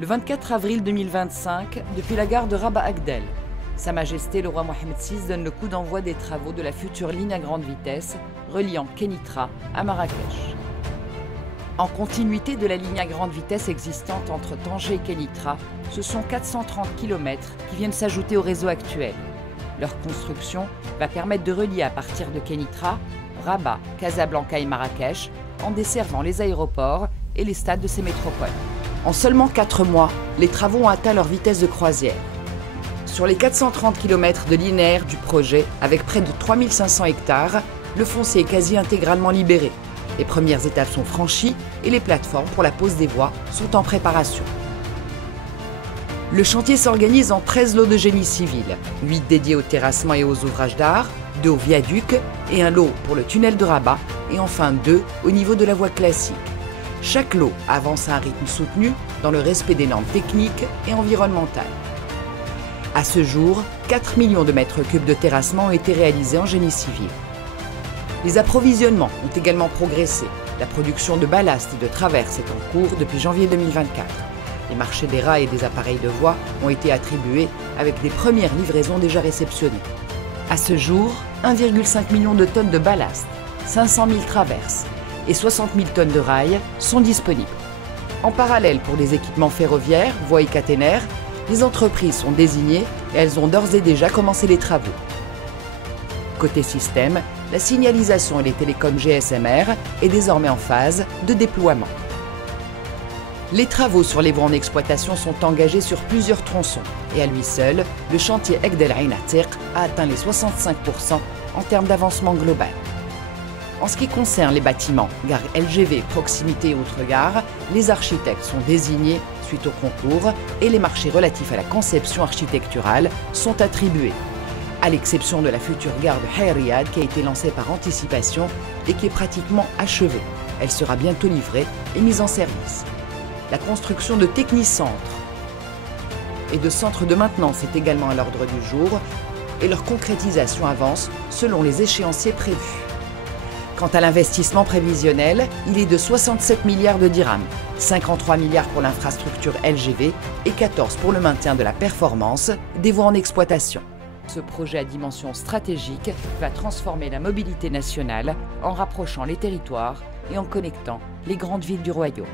Le 24 avril 2025, depuis la gare de Rabat Agdel, Sa Majesté le roi Mohamed VI donne le coup d'envoi des travaux de la future ligne à grande vitesse reliant Kénitra à Marrakech. En continuité de la ligne à grande vitesse existante entre Tanger et Kénitra, ce sont 430 km qui viennent s'ajouter au réseau actuel. Leur construction va permettre de relier à partir de Kénitra, Rabat, Casablanca et Marrakech, en desservant les aéroports et les stades de ces métropoles. En seulement 4 mois, les travaux ont atteint leur vitesse de croisière. Sur les 430 km de linéaire du projet, avec près de 3500 hectares, le foncier est quasi intégralement libéré. Les premières étapes sont franchies et les plateformes pour la pose des voies sont en préparation. Le chantier s'organise en 13 lots de génie civil, 8 dédiés au terrassement et aux ouvrages d'art, 2 au viaduc et un lot pour le tunnel de Rabat et enfin 2 au niveau de la voie classique. Chaque lot avance à un rythme soutenu dans le respect des normes techniques et environnementales. À ce jour, 4 millions de mètres cubes de terrassement ont été réalisés en génie civil. Les approvisionnements ont également progressé. La production de ballast et de traverses est en cours depuis janvier 2024. Les marchés des rails et des appareils de voie ont été attribués avec des premières livraisons déjà réceptionnées. À ce jour, 1,5 million de tonnes de ballast, 500 000 traverses et 60 000 tonnes de rails sont disponibles. En parallèle, pour les équipements ferroviaires, voies et caténaires, les entreprises sont désignées et elles ont d'ores et déjà commencé les travaux. Côté système, la signalisation et les télécoms GSM-R est désormais en phase de déploiement. Les travaux sur les voies en exploitation sont engagés sur plusieurs tronçons et à lui seul, le chantier Agdel Ain Atiq a atteint les 65% en termes d'avancement global. En ce qui concerne les bâtiments, gare LGV, proximité et autres gares, les architectes sont désignés suite au concours et les marchés relatifs à la conception architecturale sont attribués, à l'exception de la future gare de Hay Riyad qui a été lancée par anticipation et qui est pratiquement achevée. Elle sera bientôt livrée et mise en service. La construction de technicentres et de centres de maintenance est également à l'ordre du jour et leur concrétisation avance selon les échéanciers prévus. Quant à l'investissement prévisionnel, il est de 67 milliards de dirhams, 53 milliards pour l'infrastructure LGV et 14 pour le maintien de la performance des voies en exploitation. Ce projet à dimension stratégique va transformer la mobilité nationale en rapprochant les territoires et en connectant les grandes villes du royaume.